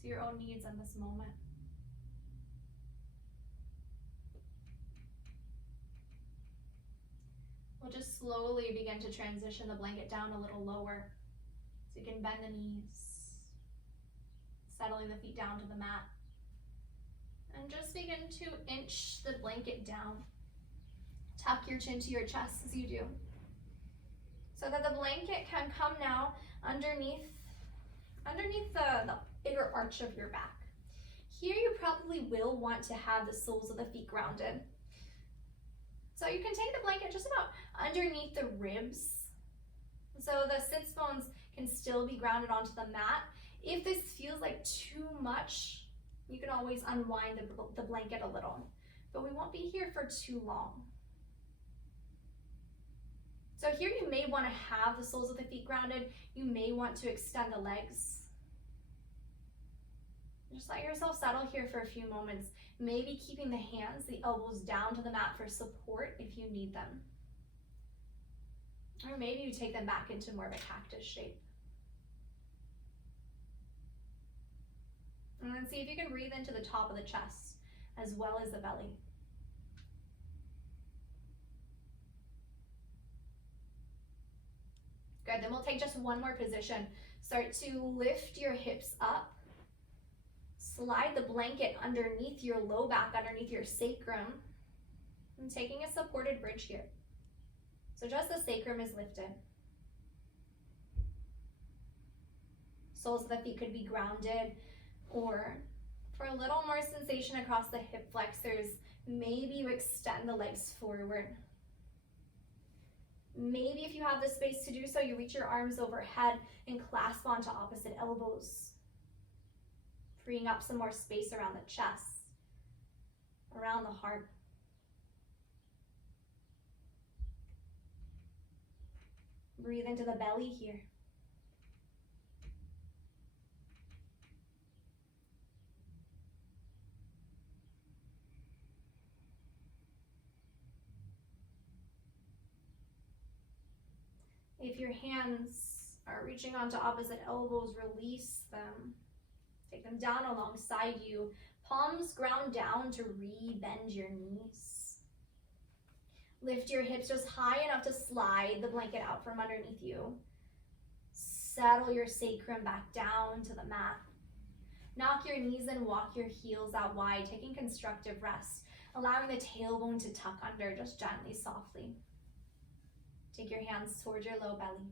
to your own needs in this moment. We'll just slowly begin to transition the blanket down a little lower. So you can bend the knees, settling the feet down to the mat. And just begin to inch the blanket down. Tuck your chin to your chest as you do. So that the blanket can come now underneath the bigger arch of your back. Here you probably will want to have the soles of the feet grounded. So you can take the blanket just about underneath the ribs. So the sits bones can still be grounded onto the mat. If this feels like too much, you can always unwind the blanket a little, but we won't be here for too long. So here you may want to have the soles of the feet grounded. You may want to extend the legs. Just let yourself settle here for a few moments. Maybe keeping the hands, the elbows down to the mat for support if you need them. Or maybe you take them back into more of a cactus shape. And then see if you can breathe into the top of the chest as well as the belly. Good, then we'll take just one more position. Start to lift your hips up. Slide the blanket underneath your low back, underneath your sacrum. And taking a supported bridge here. So just the sacrum is lifted. Soles of the feet could be grounded, or for a little more sensation across the hip flexors, maybe you extend the legs forward. Maybe if you have the space to do so, you reach your arms overhead and clasp onto opposite elbows, freeing up some more space around the chest, around the heart. Breathe into the belly here. If your hands are reaching onto opposite elbows, release them. Take them down alongside you. Palms ground down to re-bend your knees. Lift your hips just high enough to slide the blanket out from underneath you. Settle your sacrum back down to the mat. Knock your knees and walk your heels out wide, taking constructive rest, allowing the tailbone to tuck under just gently, softly. Take your hands towards your low belly.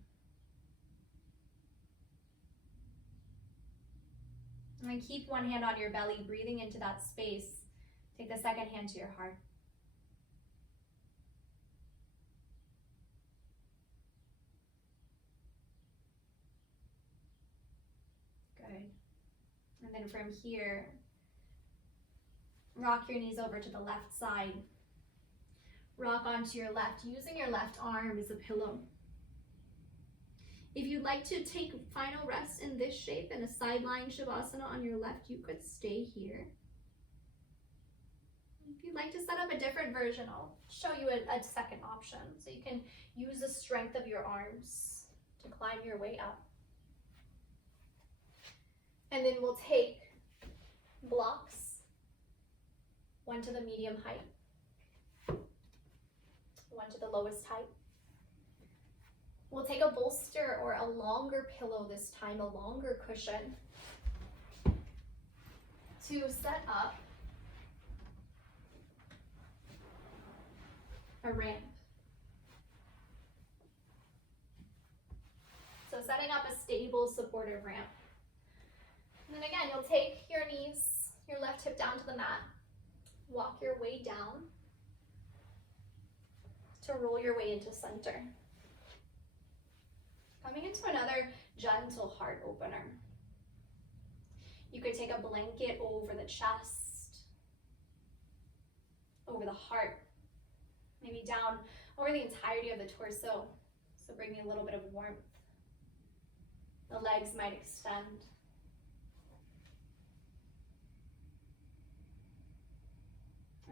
And then keep one hand on your belly, breathing into that space. Take the second hand to your heart. Good. And then from here, rock your knees over to the left side. rock onto your left, using your left arm as a pillow. If you'd like to take final rest in this shape in a sideline Shavasana on your left, you could stay here. If you'd like to set up a different version, I'll show you a second option. So you can use the strength of your arms to climb your way up. And then we'll take blocks, one to the medium height, one to the lowest height. We'll take a bolster or a longer pillow this time, a longer cushion, to set up a ramp. So setting up a stable, supportive ramp. And then again, you'll take your knees, your left hip down to the mat, walk your way down to roll your way into center. Coming into another gentle heart opener. You could take a blanket over the chest, over the heart, maybe down over the entirety of the torso, so bringing a little bit of warmth. The legs might extend.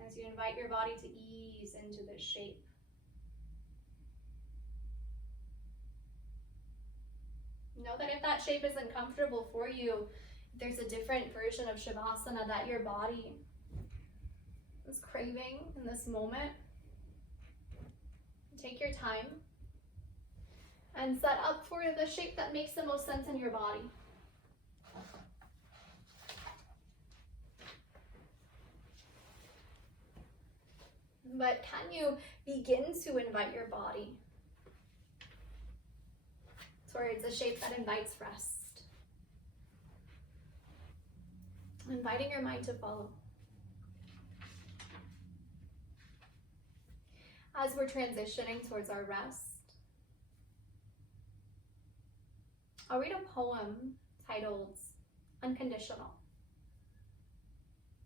As you invite your body to ease into this shape. Know that if that shape isn't comfortable for you, there's a different version of Shavasana that your body is craving in this moment. Take your time and set up for the shape that makes the most sense in your body. But can you begin to invite your body towards a shape that invites rest? Inviting your mind to follow. As we're transitioning towards our rest, I'll read a poem titled Unconditional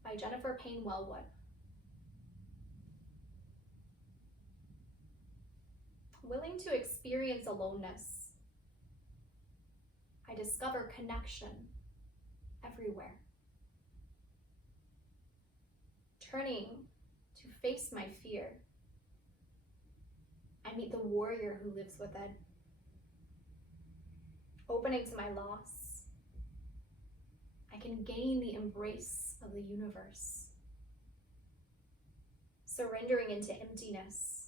by Jennifer Payne Wellwood. Willing to experience aloneness, I discover connection everywhere. Turning to face my fear, I meet the warrior who lives within. Opening to my loss, I can gain the embrace of the universe. Surrendering into emptiness,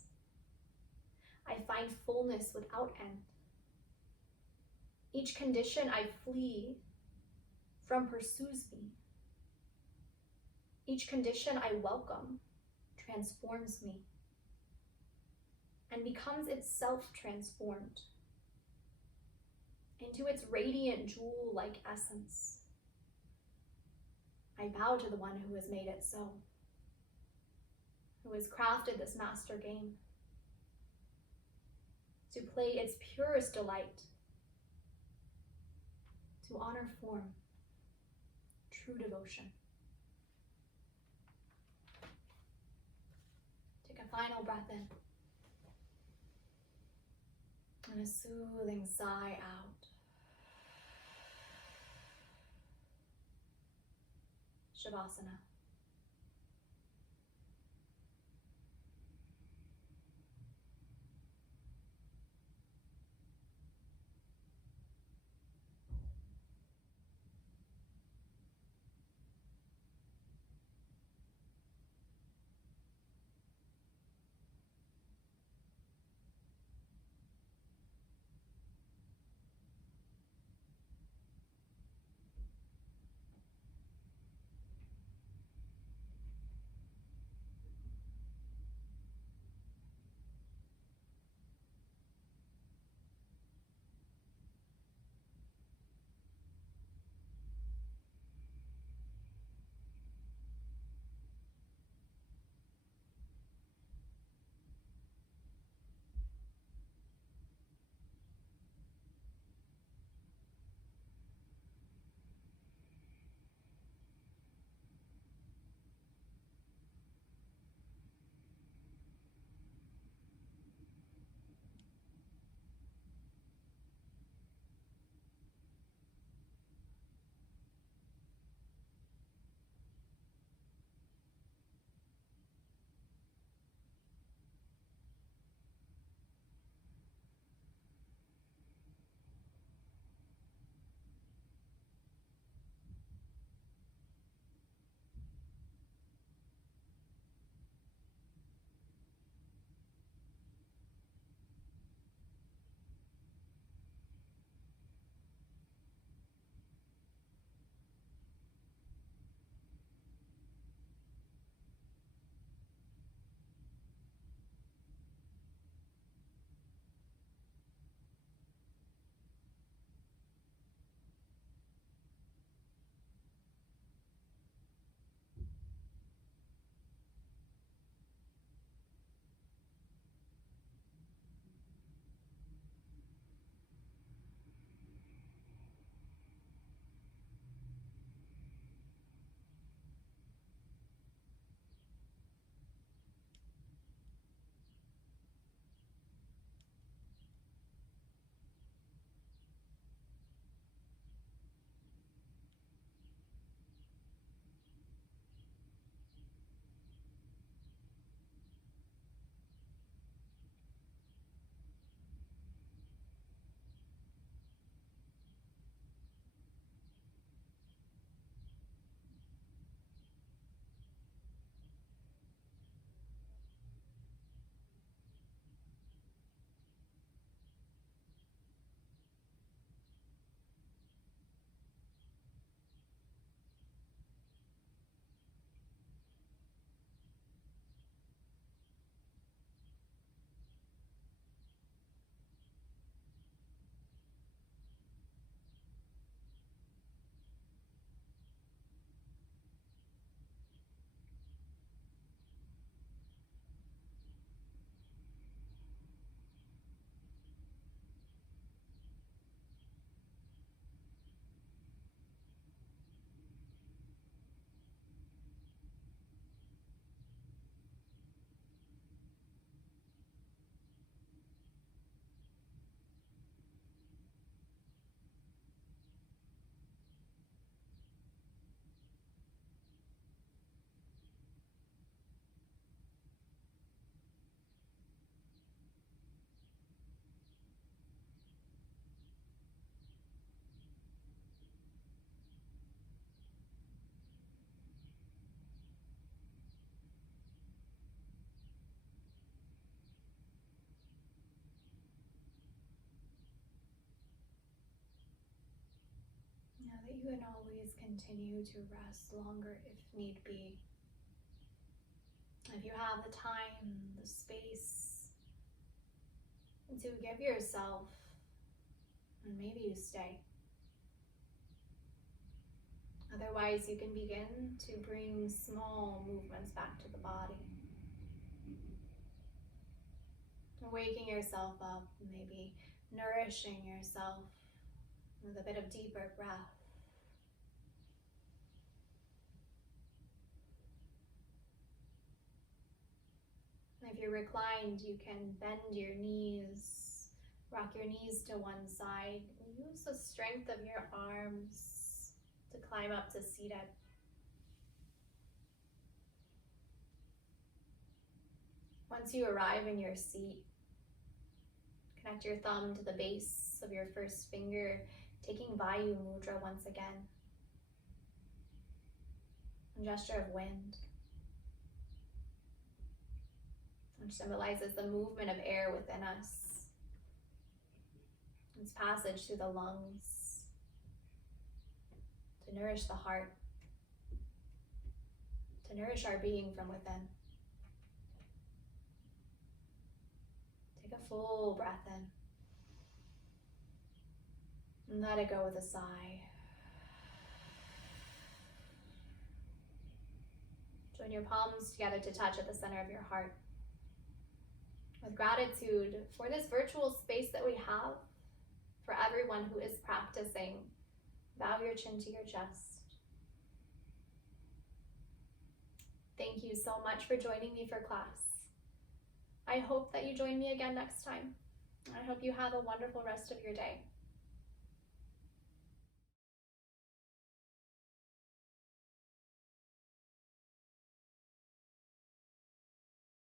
I find fullness without end. Each condition I flee from pursues me. Each condition I welcome transforms me and becomes itself transformed into its radiant jewel-like essence. I bow to the one who has made it so, who has crafted this master game to play its purest delight, to honor form, true devotion. Take a final breath in and a soothing sigh out. Shavasana. you can always continue to rest longer if need be. If you have the time, the space to give yourself, and maybe you stay. Otherwise, you can begin to bring small movements back to the body. Waking yourself up, maybe nourishing yourself with a bit of deeper breath. If you're reclined, you can bend your knees, rock your knees to one side, and use the strength of your arms to climb up to seated. Once you arrive in your seat, connect your thumb to the base of your first finger, taking Vayu Mudra once again. A gesture of wind, which symbolizes the movement of air within us, its passage through the lungs to nourish the heart, to nourish our being from within. Take a full breath in and let it go with a sigh. Join your palms together to touch at the center of your heart. With gratitude for this virtual space that we have, for everyone who is practicing, bow your chin to your chest. Thank you so much for joining me for class. I hope that you join me again next time. I hope you have a wonderful rest of your day.